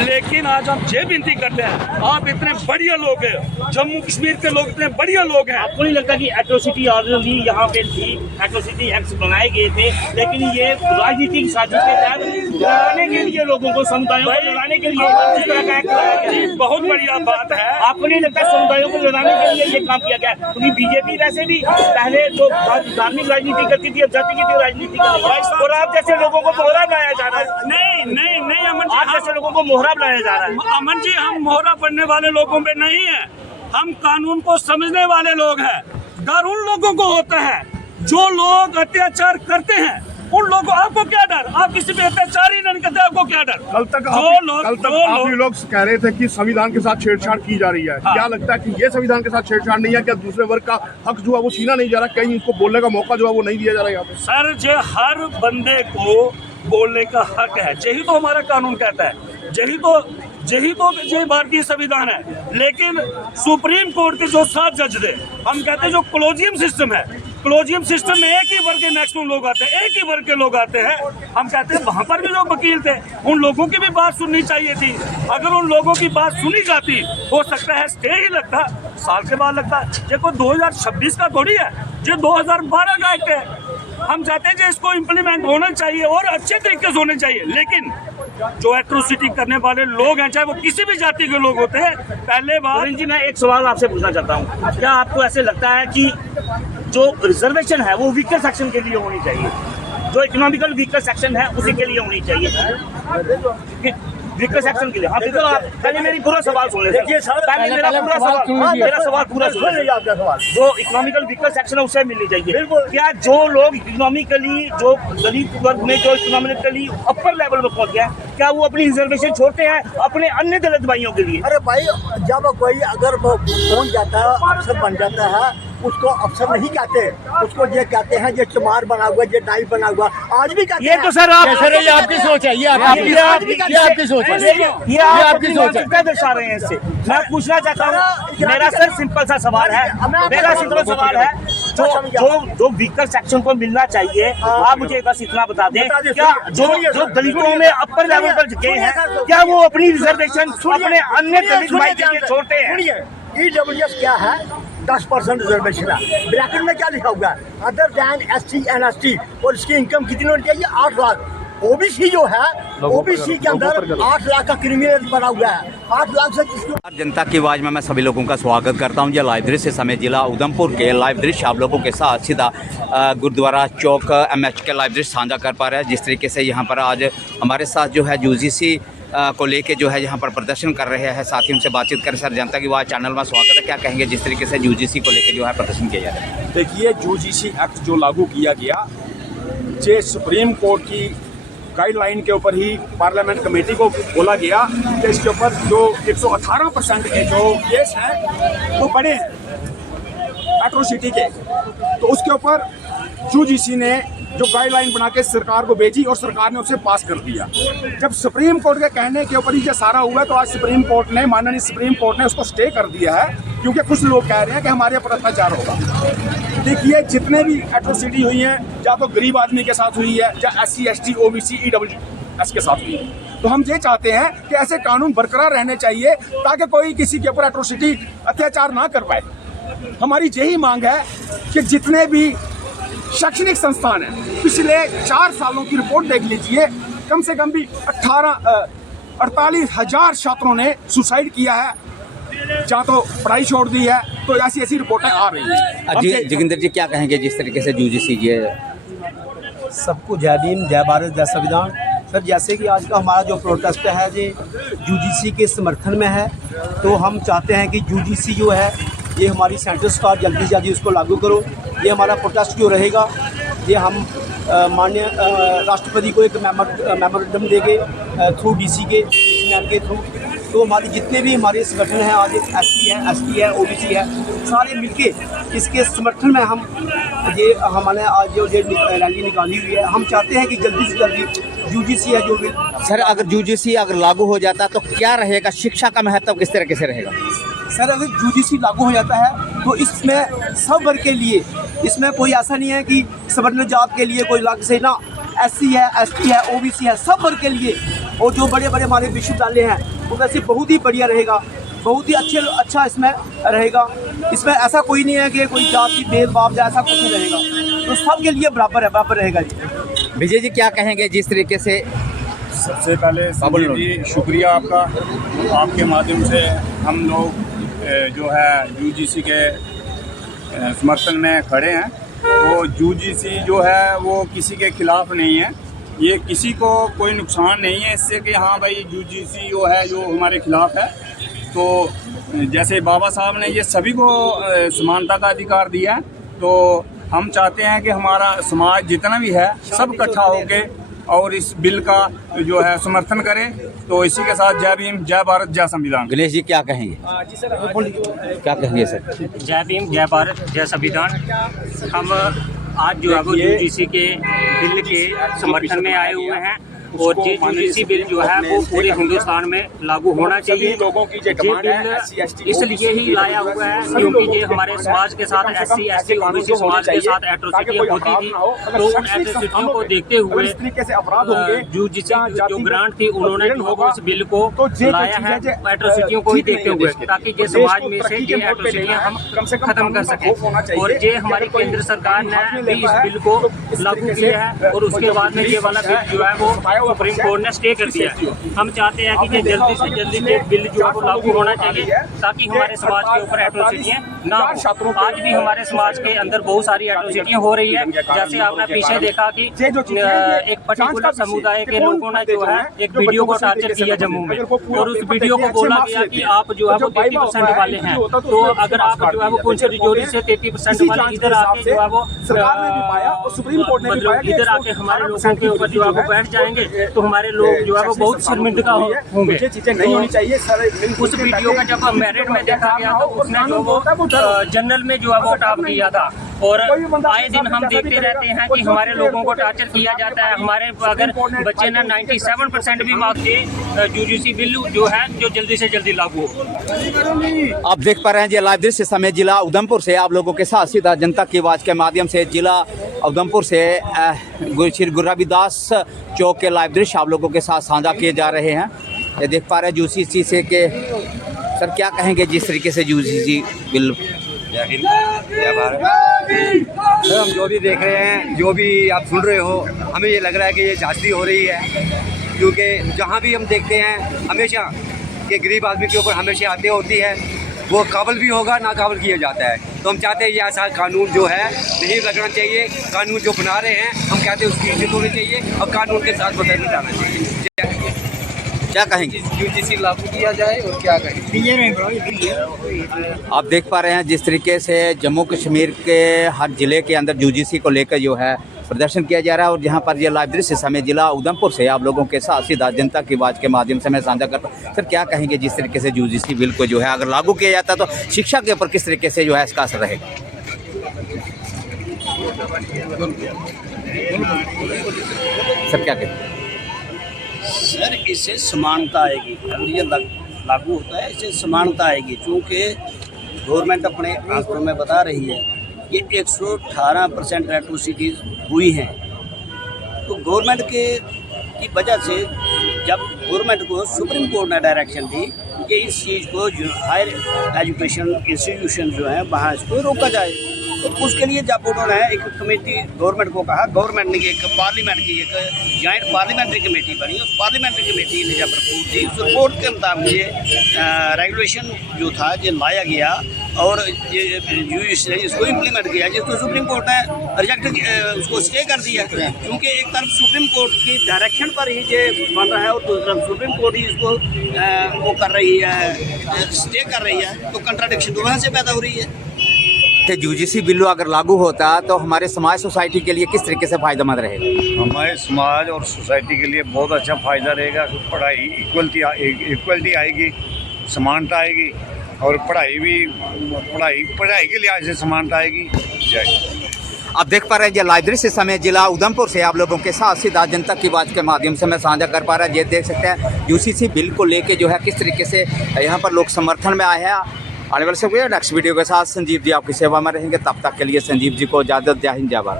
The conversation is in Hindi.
लेकिन आज हम ये विनती करते हैं, आप इतने बढ़िया लोग हैं, जम्मू कश्मीर के लोग इतने बढ़िया लोग हैं। आपको नहीं लगता कि एट्रोसिटी ऑर्डर यहाँ पे थी, एट्रोसिटी एक्ट बनाए गए थे, लेकिन ये राजनीतिक साजिश के तहत लड़ाने के लिए, लोगों को, समुदायों को लड़ाने के लिए इस तरह का एक्ट लाया गया? बहुत बढ़िया बात है। आपको नहीं लगता समुदायों को लड़ाने के लिए ये काम किया गया? क्योंकि बीजेपी वैसे भी पहले जो धार्मिक राजनीति करती थी, अब जाति की राजनीति कर रही है, और आप जैसे लोगों को मोहरा बनाया जा रहा है। नहीं अमन जी, आप जैसे लोगों को मोहरा बनाया जा रहा है। अमन जी, हम मोहरा पड़ने वाले लोगों पे नहीं है, हम कानून को समझने वाले लोग हैं। डर उन लोगों को होता है जो लोग अत्याचार करते हैं, उन लोगों। आपको क्या डर? आप किसी पे अत्याचार ही नहीं करते, आपको क्या डर? कल तक आप लोग कह रहे थे कि संविधान के साथ छेड़छाड़ की जा रही है। हाँ। क्या लगता है कि ये संविधान के साथ छेड़छाड़ नहीं है? क्या दूसरे वर्ग का हक जो है वो छीना नहीं जा रहा? कहीं इनको बोलने का मौका जो है वो नहीं दिया जा रहा है यहाँ पे? सर, जो हर बंदे को बोलने का हक है, यही तो हमारा कानून कहता है, यही तो भारतीय संविधान है। लेकिन सुप्रीम कोर्ट के जो 7 जज थे, हम कहते हैं जो क्लोजियम सिस्टम है, क्लोजियम सिस्टम में एक ही वर्ग के मैक्सिमम लोग आते हैं, एक ही वर्ग के लोग आते हैं। हम कहते हैं वहाँ पर भी जो वकील थे, उन लोगों की भी बात सुननी चाहिए थी। अगर उन लोगों की बात सुनी जाती, हो सकता है स्टे ही लगता, साल के बाद लगता। ये कोई 2026 का थोड़ी है, ये 2012 का एक्ट है। हम चाहते हैं कि इसको इम्प्लीमेंट होना चाहिए और अच्छे तरीके से होने चाहिए। लेकिन जो एट्रोसिटी करने वाले लोग हैं, चाहे वो किसी भी जाति के लोग होते हैं, पहले बात जी, मैं एक सवाल आपसे पूछना चाहता हूँ, क्या आपको ऐसे लगता है कि जो रिजर्वेशन है वो वीकर सेक्शन के लिए होनी चाहिए, जो इकोनॉमिकल वीकर सेक्शन है उसी के लिए होनी चाहिए? वीकर सेक्शन के लिए? हाँ, बिल्कुल। आप पहले मेरी पूरा सवाल सुन लेते हैं। पहले मेरा सवाल पूरा सुन लेते। जो इकोनॉमिकल वीकर सेक्शन है उसे मिलनी चाहिए। क्या जो लोग इकोनॉमिकली, जो दलित वर्ग में जो इकोनॉमिकली अपर लेवल में पहुंच गया, क्या वो अपनी रिजर्वेशन छोड़ते हैं अपने अन्य दलित भाइयों के लिए? अरे भाई, जब कोई अगर पहुंच जाता है, अफसर बन जाता है, उसको अफसर नहीं कहते, उसको ये कहते हैं ये चमार बना हुआ, ये नाइब बना हुआ। आज भी कहते ये तो सर ये आपकी सोच है, ये आपकी सोच है, ये आपकी सोच है दर्शा रहे हैं इससे। मैं पूछना चाहता हूँ, मेरा सर सिंपल सा सवाल है, जो वीकर सेक्शन को मिलना चाहिए, आप मुझे बस इतना बता दें, क्या जो दलितों में अपर लेवल पर गए हैं, क्या वो अपनी रिजर्वेशन अपने अन्य दलित भाई के लिए छोड़ते हैं? EWS क्या है? 10% रिजर्वेशन है। ब्रैकेट में क्या लिखा हुआ है? Other than SC and ST, और इसकी इनकम कितनी होनी चाहिए? 8 लाख। OBC जो है, OBC के अंदर 8 लाख का क्रिमिनल बना हुआ है। 8 लाख से किसको? जनता की आवाज़ में मैं सभी लोगों का स्वागत करता हूं। ये लाइव दृश्य समय जिला उधमपुर के लाइव दृश्य आप लोगों के साथ सीधा गुरुद्वारा चौक MH के लाइव दृश्य साझा कर पा रहे हैं। जिस तरीके से यहाँ पर आज हमारे साथ जो है UGC को लेके जो है यहाँ पर प्रदर्शन कर रहे हैं, साथ ही उनसे बातचीत करें। सर, जनता की आवाज़ चैनल में स्वागत है। क्या कहेंगे जिस तरीके से UGC को लेके जो है प्रदर्शन किया जा रहा है? देखिए, UGC एक्ट जो लागू किया गया, जे सुप्रीम कोर्ट की गाइडलाइन के ऊपर ही पार्लियामेंट कमेटी को बोला गया कि इसके ऊपर जो 118% के जो केस हैं वो बड़े हैं एट्रोसिटी के, तो उसके ऊपर UGC ने जो गाइडलाइन बना के सरकार को भेजी और सरकार ने उसे पास कर दिया। जब सुप्रीम कोर्ट के कहने के ऊपर ही ये सारा हुआ, तो आज सुप्रीम कोर्ट ने, माननीय सुप्रीम कोर्ट ने उसको स्टे कर दिया है, क्योंकि कुछ लोग कह रहे हैं कि हमारे ऊपर अत्याचार होगा। देखिए, जितने भी एट्रोसिटी हुई हैं, या तो गरीब आदमी के साथ हुई है, या SC ST OBC EWS के साथ हुई है, तो हम ये चाहते हैं कि ऐसे कानून बरकरार रहने चाहिए ताकि कोई किसी के ऊपर एट्रोसिटी, अत्याचार ना कर पाए। हमारी यही मांग है कि जितने भी शैक्षणिक संस्थान हैं, पिछले 4 सालों की रिपोर्ट देख लीजिए, कम से कम भी 48,000 छात्रों ने सुसाइड किया है, या तो पढ़ाई छोड़ दी है। तो ऐसी रिपोर्टें आ रही हैं। जोगिंदर जी, क्या कहेंगे जिस तरीके से UGC ये? सबको जय भीम, जय भारत, जय संविधान। सर, जैसे कि आज का हमारा जो प्रोटेस्ट है ये UGC के समर्थन में है, तो हम चाहते हैं कि UGC जो है ये हमारी सेंट्रल सरकार जल्दी से जल्दी उसको लागू करो। ये हमारा प्रोटेस्ट जो रहेगा, ये हम माननीय राष्ट्रपति को एक मेमोरेंडम देंगे थ्रू DC के के थ्रू। तो हमारी जितने भी हमारे संगठन हैं, आज SC है, ST है, OBC है, सारे मिलके इसके समर्थन में हमने आज जो रैली निकाली हुई है। हम चाहते हैं कि जल्दी से जल्दी UGC है जो भी। सर, अगर UGC अगर लागू हो जाता तो क्या रहेगा? शिक्षा का महत्व किस तरीके से रहेगा? सर, अगर UGC लागू हो जाता है तो इसमें सब वर्ग के लिए, इसमें कोई ऐसा नहीं है कि सवर्ण जात के लिए कोई अलग से ना, SC है, ST है, OBC है, सब वर्ग के लिए और जो बड़े बड़े हमारे विश्वविद्यालय हैं वो वैसे बहुत ही बढ़िया रहेगा, बहुत ही अच्छा इसमें रहेगा। इसमें ऐसा कोई नहीं है कि कोई जाति भेदभाव या ऐसा कुछ नहीं रहेगा, तो सबके लिए बराबर रहेगा जी। विजय जी क्या कहेंगे जिस तरीके से सबसे पहले संजीव जी शुक्रिया आपका, आपके माध्यम से हम लोग जो है यूजीसी के समर्थन में खड़े हैं। तो यूजीसी जो है वो किसी के खिलाफ नहीं है, ये किसी को कोई नुकसान नहीं है इससे कि हाँ भाई यूजीसी जो है जो हमारे खिलाफ है। तो जैसे बाबा साहब ने ये सभी को समानता का अधिकार दिया है, तो हम चाहते हैं कि हमारा समाज जितना भी है सब इकट्ठा होके और इस बिल का जो है समर्थन करें। तो इसी के साथ जय भीम, जय भारत, जय संविधान। गणेश जी क्या कहेंगे? क्या कहेंगे सर? जय भीम, जय भारत, जय संविधान। हम आज जो है वो यूजीसी के बिल के समर्थन में आए हुए हैं और ये यूजीसी बिल जो है वो पूरे हिंदुस्तान में लागू होना चाहिए। ये बिल इसलिए ही लाया हुआ है क्योंकि ये हमारे समाज के साथ SC ST OBC समाज के साथ एट्रोसिटियाँ होती थी, तो उन एट्रोसिटियों को देखते हुए यूजीसी जो ग्रांट थी उन्होंने जो इस बिल को लाया है एट्रोसिटियों को ही देखते हुए, ताकि ये समाज में से ये एट्रोसिटियाँ हम खत्म कर सकें। और ये हमारी केंद्र सरकार ने भी इस बिल को लागू किया है और उसके बाद में ये वाला बिल जो है वो सुप्रीम कोर्ट ने स्टे कर दिया है। हम चाहते हैं कि जल्दी से जल्दी ये बिल जो है वो लागू होना चाहिए ताकि हमारे समाज के ऊपर एट्रोसिटियाँ ना हो। आज भी हमारे समाज के अंदर बहुत सारी एट्रोसिटियाँ हो रही है, जैसे आपने पीछे देखा कि एक पर्टिकुलर समुदाय के लोगों ने जो है एक वीडियो को टार्चर किया जम्मू में, और उस वीडियो को बोला गया कि आप जो है वो 33% वाले हैं, तो अगर आप जो है वो पुंछ रिजौरी से 33% वाले इधर आके जो है वो मतलब इधर आके हमारे लोगों के ऊपर जो है वो बैठ जाएंगे तो हमारे लोग जो है वो बहुत शर्मिंदा होंगे। नहीं होनी चाहिए सर। उस वीडियो का जब मेरिट में देखा गया तो उसने जो वो जनरल में जो है वो टॉप किया था, और आए दिन हम देखते रहते हैं कि हमारे लोगों को टॉर्चर किया जाता है। हमारे अगर बच्चे ने 97% भी मार्क्स दिए, यूजीसी बिल जो है जो जल्दी से जल्दी लागू हो। आप देख पा रहे हैं जी लाइव दृश्य समय जिला उधमपुर से आप लोगों के साथ सीधा जनता की आवाज़ के माध्यम से जिला उधमपुर से श्री गुरु रविदास चौक के लाइव दृश्य आप लोगों के साथ साझा किए जा रहे हैं। ये देख पा रहे हैं यूजीसी से के सर क्या कहेंगे जिस तरीके से यूजीसी बिल। जय हिंद, जय भारत। सर हम जो भी देख रहे हैं, जो भी आप सुन रहे हो, हमें ये लग रहा है कि ये झांसी हो रही है, क्योंकि जहाँ भी हम देखते हैं हमेशा कि गरीब आदमी के ऊपर हमेशा हत्या होती है, वो काबिल भी होगा ना काबिल किया जाता है। तो हम चाहते हैं ये ऐसा कानून जो है नहीं लगना चाहिए। कानून जो बना रहे हैं हम कहते हैं उसकी इज्जत होनी चाहिए और कानून के साथ बदलना जाना चाहिए। क्या कहेंगे? यूजीसी लागू किया जाए और क्या कहेंगे? आप देख पा रहे हैं जिस तरीके से जम्मू कश्मीर के हर ज़िले के अंदर यूजीसी को लेकर जो है प्रदर्शन किया जा रहा है, और जहां पर ये लाइव दृश्य समय जिला उधमपुर से आप लोगों के साथ सीधा जनता की आवाज़ के माध्यम से मैं साझा करता हूं। सर क्या कहेंगे जिस तरीके से यूजीसी बिल को जो है अगर लागू किया जाता तो शिक्षा के ऊपर किस तरीके से जो है इसका असर रहेगा? सर क्या कहेंगे? सर इससे समानता आएगी। अगर ये लागू होता है इससे समानता आएगी, क्योंकि गवर्नमेंट अपने आंकड़ों में बता रही है कि 118% एट्रोसिटीज़ हुई हैं। तो गवर्नमेंट की वजह से जब गवर्नमेंट को सुप्रीम कोर्ट ने डायरेक्शन दी कि इस चीज़ को जो हायर एजुकेशन इंस्टीट्यूशन जो हैं वहाँ इसको रोका जाए, तो उसके लिए जब उन्होंने एक कमेटी गवर्नमेंट को कहा, गवर्नमेंट ने एक पार्लियामेंट की एक जॉइंट पार्लियामेंट्री कमेटी बनी। उस पार्लियामेंट कमेटी ने जब रिपोर्ट दी, उस रिपोर्ट के मुताबिक ये रेगुलेशन जो था ये लाया गया और ये यूजीसी ने इसको इम्प्लीमेंट किया, जिसको सुप्रीम कोर्ट ने रिजेक्ट उसको स्टे कर दिया, क्योंकि एक तरफ सुप्रीम कोर्ट की डायरेक्शन पर ही ये बन रहा है और दूसरी तरफ सुप्रीम कोर्ट ही इसको वो कर रही है, स्टे कर रही है। तो कंट्राडिक्शन तो वहाँ से पैदा हो रही है। यूजीसी बिल अगर लागू होता तो हमारे समाज सोसाइटी के लिए किस तरीके से फ़ायदेमंद रहेगा? हमारे समाज और सोसाइटी के लिए बहुत अच्छा फ़ायदा रहेगा। पढ़ाई इक्वलिटी आएगी, समानता आएगी, और पढ़ाई के लिहाज से समानता आएगी। जय। आप देख पा रहे हैं लाइव दृश्य समय जिला उधमपुर से आप लोगों के साथ सीधा जनता की आवाज़ के माध्यम से मैं साझा कर पा रहा है। ये देख सकते हैं यूजीसी बिल को लेके जो है किस तरीके से यहाँ पर लोग समर्थन में आए हैं। आने वाले समय नेक्स्ट वीडियो के साथ संजीव जी आपकी सेवा में रहेंगे। तब तक के लिए संजीव जी को इजाज़त। जय हिंद, जय भारत।